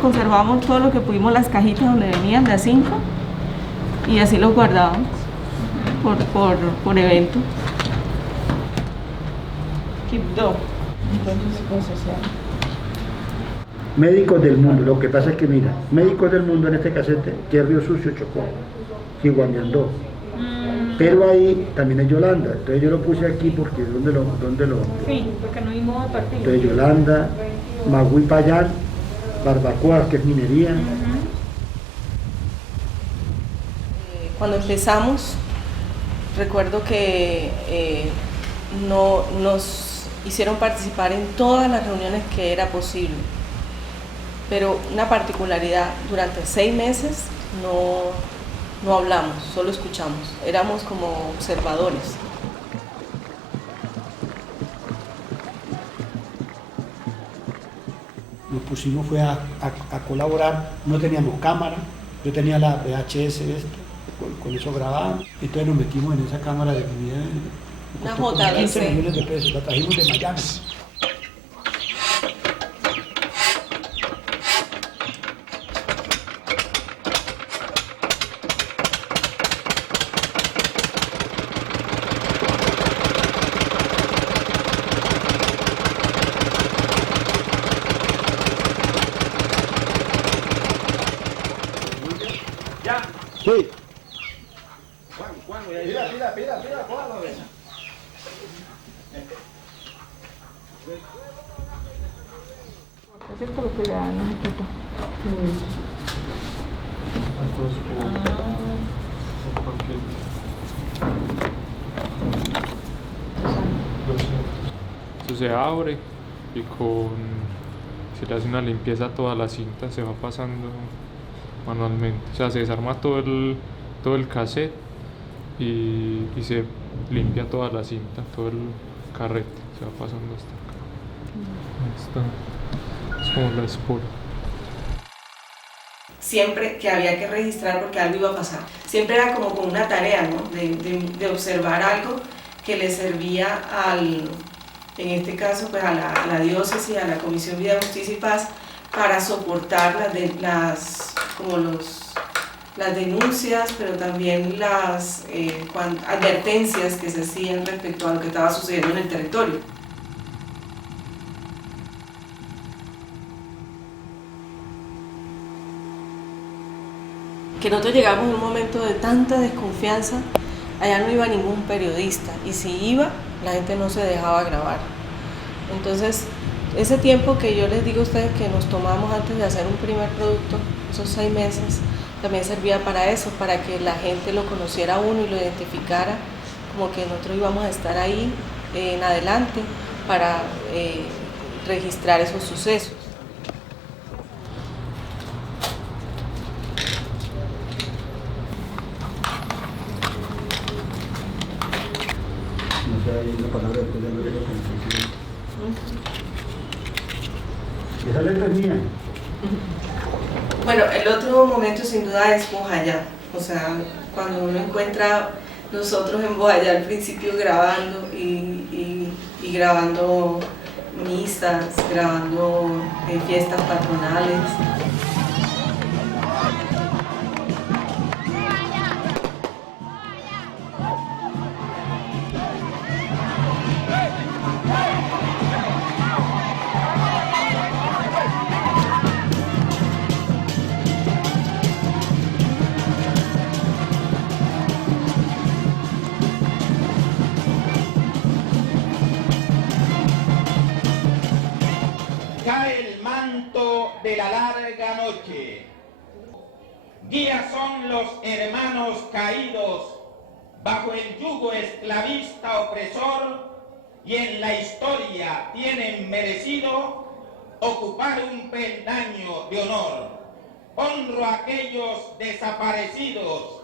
conservamos todo lo que pudimos, las cajitas donde venían de A5 y así los guardábamos por evento. Médicos del mundo, lo que pasa es que mira, Médicos del mundo en este casete, que Río Sucio Chocó, Chiguamiandó. Pero ahí también es Yolanda, entonces yo lo puse aquí porque ¿dónde lo? Sí, porque no hay modo de partido. Entonces Yolanda, Magui Payán, Barbacoa, que es minería. Cuando empezamos, recuerdo que nos hicieron participar en todas las reuniones que era posible, pero una particularidad, durante 6 meses no hablamos, solo escuchamos, éramos como observadores. Nos pusimos fue a colaborar, no teníamos cámara, yo tenía la VHS con eso grabábamos, entonces nos metimos en esa cámara de video, Una costó como 15 JVC. millones de pesos, la trajimos de Miami. Sí. Pida, cójalo. Esto lo que le dan, ¿no? Eso se abre y se le hace una limpieza a toda la cinta, se va pasando manualmente. O sea, se desarma todo el cassette y se limpia toda la cinta, todo el carrete, se va pasando hasta acá. Ahí está. Es como la espora. Siempre que había que registrar porque algo iba a pasar. Siempre era como una tarea, ¿no? de observar algo que le servía en este caso, pues a la diócesis, a la Comisión Vida, Justicia y Paz, para soportar las denuncias, pero también las advertencias que se hacían respecto a lo que estaba sucediendo en el territorio. Que nosotros llegamos en un momento de tanta desconfianza, allá no iba ningún periodista, y si iba, la gente no se dejaba grabar. Entonces, ese tiempo que yo les digo a ustedes que nos tomamos antes de hacer un primer producto, esos 6 meses, también servía para eso, para que la gente lo conociera a uno y lo identificara, como que nosotros íbamos a estar ahí en adelante para registrar esos sucesos. Esa letra es mía. Bueno, el otro momento sin duda es Bojayá. O sea, cuando uno encuentra nosotros en Bojayá al principio grabando y grabando misas, grabando fiestas patronales. Cae el manto de la larga noche. Días son los hermanos caídos bajo el yugo esclavista opresor y en la historia tienen merecido ocupar un peldaño de honor. Honro a aquellos desaparecidos,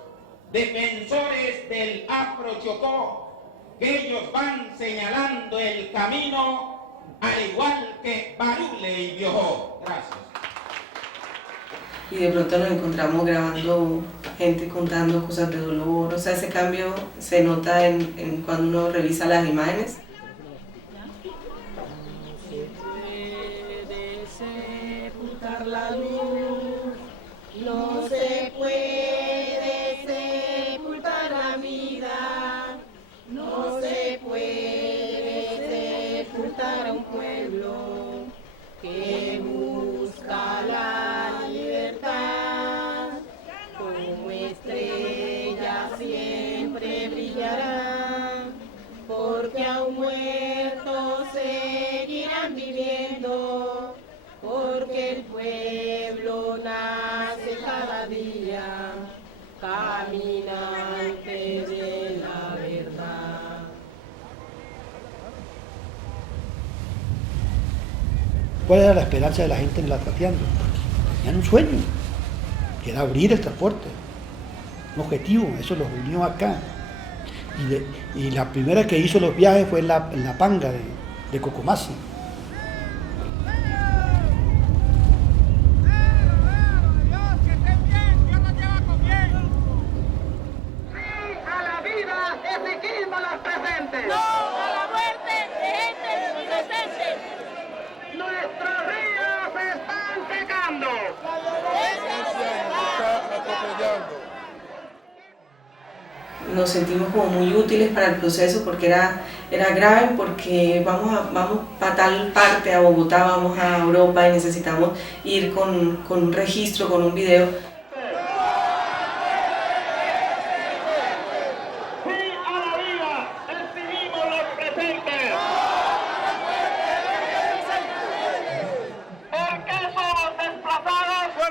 defensores del Afro Chocó, que ellos van señalando el camino, al igual que Barule y Biojó. Gracias. Y de pronto nos encontramos grabando gente contando cosas de dolor. O sea, ese cambio se nota en cuando uno revisa las imágenes. Puede sepultar la luz. que aún muertos seguirán viviendo, porque el pueblo nace cada día, caminante de la verdad. ¿Cuál era la esperanza de la gente en el Atrateando? Tenían un sueño, que era abrir el transporte, un objetivo, eso los unió acá. Y la primera que hizo los viajes fue en la Panga de Cocomasi. Nos sentimos como muy útiles para el proceso porque era grave, porque vamos para tal parte, a Bogotá, vamos a Europa y necesitamos ir con un registro, con un video.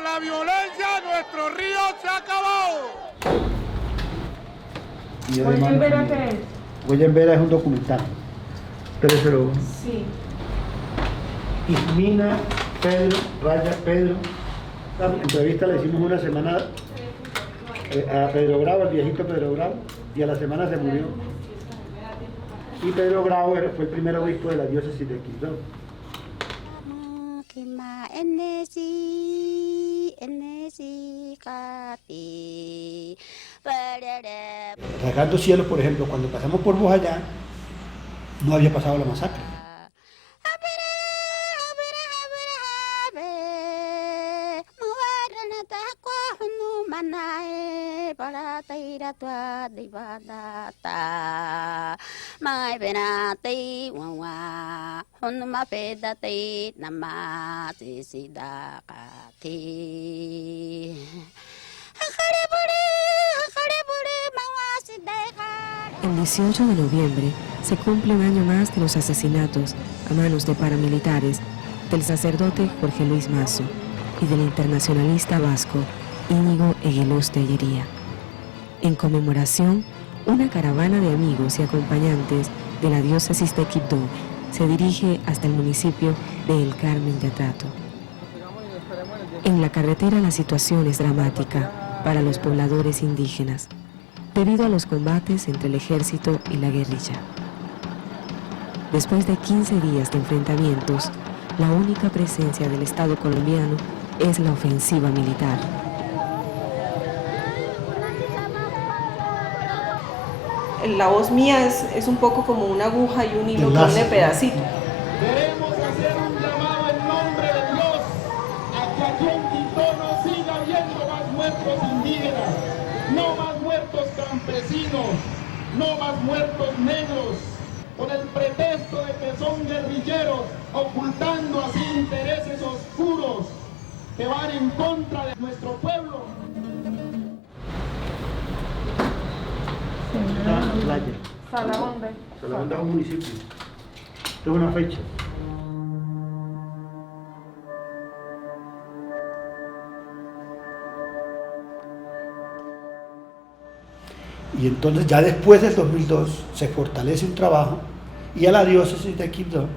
La violencia, nuestro río se ha acabado. ¿Huella en Vera qué es? Huella en Vera es un documental. 301. Sí. Ismina, Pedro, Raya, Pedro. La entrevista la hicimos una semana a Pedro Bravo, al viejito Pedro Bravo, y a la semana se murió. Y Pedro Bravo fue el primer obispo de la diócesis de Quibdó. Rasgando Cielos, por ejemplo, cuando pasamos por Bojayá, no había pasado la masacre. El 18 de noviembre se cumple un año más de los asesinatos a manos de paramilitares del sacerdote Jorge Luis Mazo y del internacionalista vasco Íñigo Eguiluz Tellería. En conmemoración, una caravana de amigos y acompañantes de la diócesis de Quibdó se dirige hasta el municipio de El Carmen de Atrato. En la carretera la situación es dramática para los pobladores indígenas, debido a los combates entre el ejército y la guerrilla. Después de 15 días de enfrentamientos, la única presencia del Estado colombiano es la ofensiva militar. La voz mía es un poco como una aguja y un hilo que une pedacito. Queremos hacer un llamado en nombre de Dios a que aquí en Quibdó no siga habiendo más muertos indígenas, no más muertos campesinos, no más muertos negros, con el pretexto de que son guerrilleros, ocultando así intereses oscuros que van en contra de nuestro pueblo. Salahonda. Salahonda es un municipio. Esto es una fecha. Y entonces ya después del 2002 se fortalece un trabajo y a la diócesis de Quibdó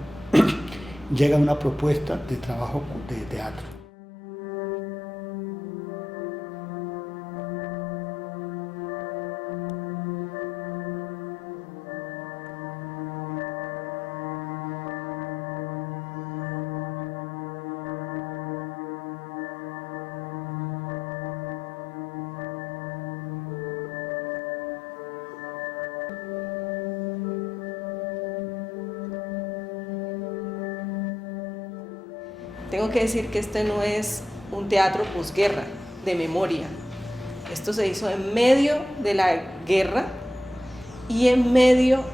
llega una propuesta de trabajo de teatro. Tengo que decir que este no es un teatro posguerra, de memoria. Esto se hizo en medio de la guerra y en medio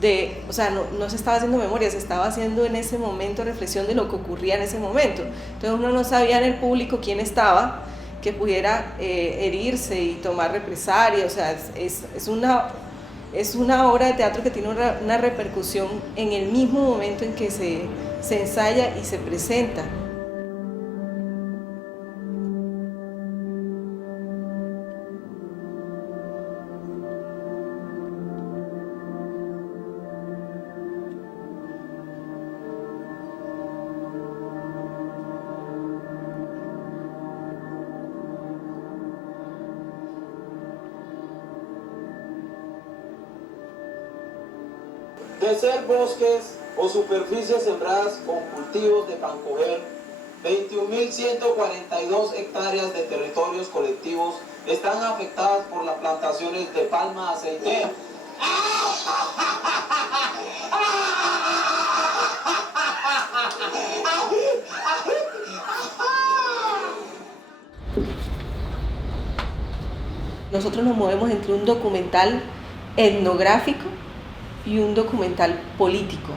de, o sea, no se estaba haciendo memoria, se estaba haciendo en ese momento reflexión de lo que ocurría en ese momento. Entonces uno no sabía en el público quién estaba, que pudiera herirse y tomar represalias, o sea, es es una obra de teatro que tiene una repercusión en el mismo momento en que se ensaya y se presenta. De ser bosques o superficies sembradas con cultivos de pancoger, 21.142 hectáreas de territorios colectivos están afectadas por las plantaciones de palma aceitera. Nosotros nos movemos entre un documental etnográfico y un documental político.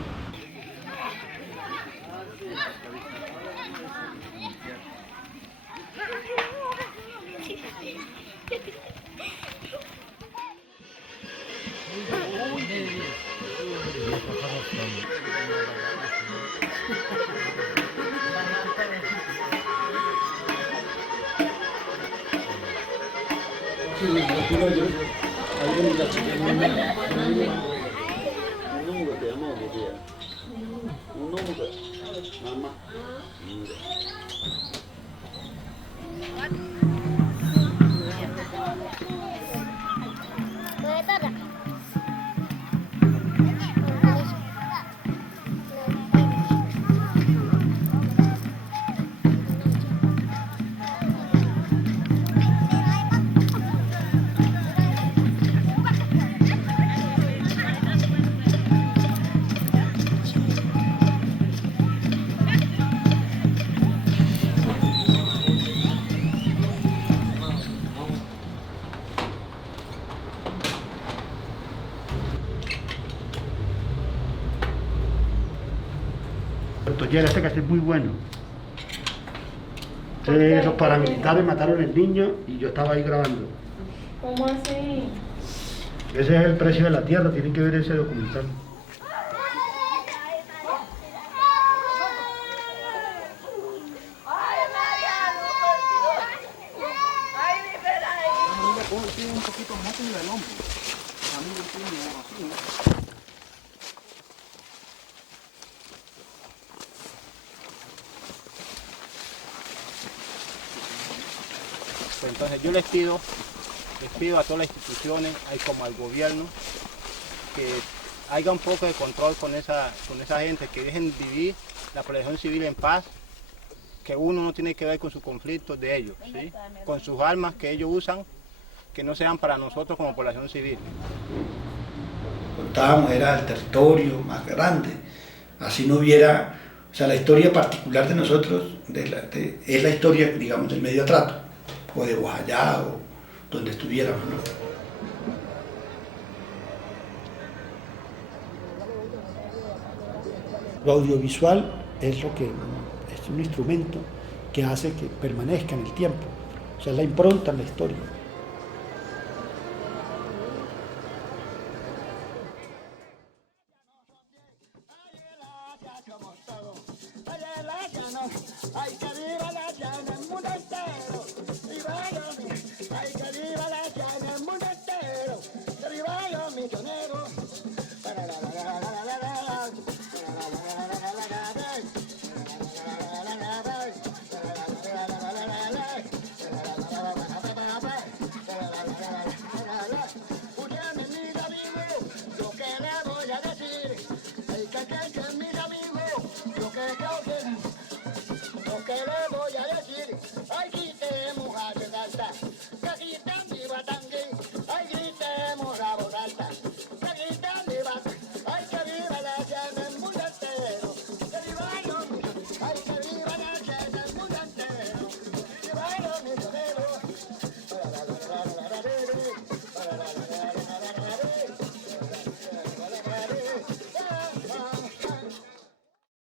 Este caso es muy bueno. Los paramilitares mataron al niño y yo estaba ahí grabando. ¿Cómo así? Ese es el precio de la tierra, tienen que ver ese documental. Entonces yo les pido a todas las instituciones, como al gobierno, que haya un poco de control con esa gente, que dejen vivir la población civil en paz, que uno no tiene que ver con sus conflictos de ellos, ¿sí? Con sus armas que ellos usan, que no sean para nosotros como población civil. Contábamos, era el territorio más grande, así no hubiera, o sea, la historia particular de nosotros es la historia, digamos, del medio trato, o de Guajayá, o donde estuviéramos, ¿no? Lo audiovisual es un instrumento que hace que permanezca en el tiempo, o sea, la impronta en la historia. Ay, que viva la llana, el mundo entero. Viva la, ay, que viva la